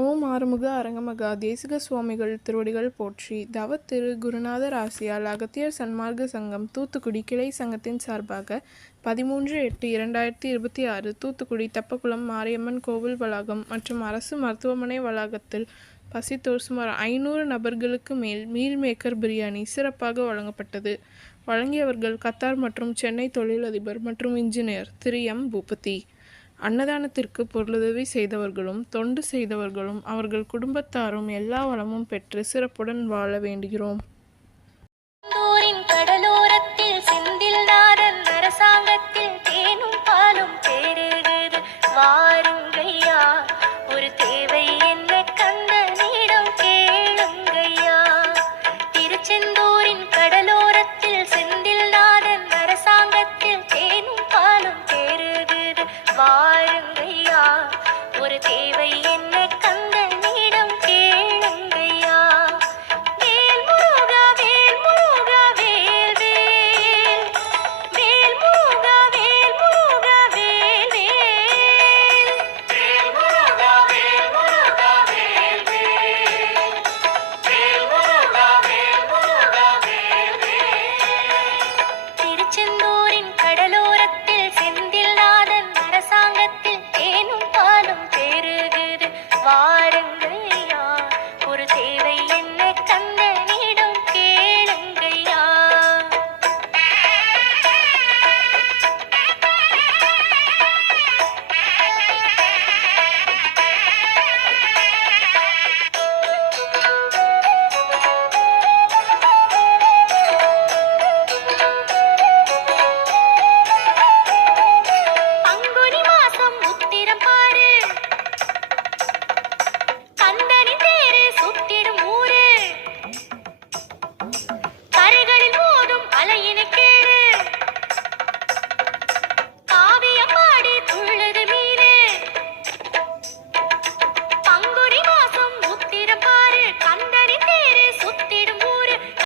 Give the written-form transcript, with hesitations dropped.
ஓம் ஆறுமுக அரங்கமகா தேசிக சுவாமிகள் திருவடிகள் போற்றி. தவ திரு குருநாதர் ஆசியால் அகத்தியர் சன்மார்க்க சங்கம் தூத்துக்குடி கிளை சங்கத்தின் சார்பாக 13/8/2026 தூத்துக்குடி தெப்பக்குளம் மாரியம்மன் கோவில் வளாகம் மற்றும் அரசு மருத்துவமனை வளாகத்தில் பசித்தோர் சுமார் 500 நபர்களுக்கு மேல் மீல் மேக்கர் பிரியாணி சிறப்பாக வழங்கப்பட்டது. வழங்கியவர்கள் கத்தார் மற்றும் சென்னை தொழிலதிபர் மற்றும் இன்ஜினியர் திரு எம். பூபதி. அன்னதானத்திற்கு பொருளுதவி செய்தவர்களும் தொண்டு செய்தவர்களும் அவர்கள் குடும்பத்தாரும் எல்லா வளமும் பெற்று சிறப்புடன் வாழ வேண்டுகிறோம்.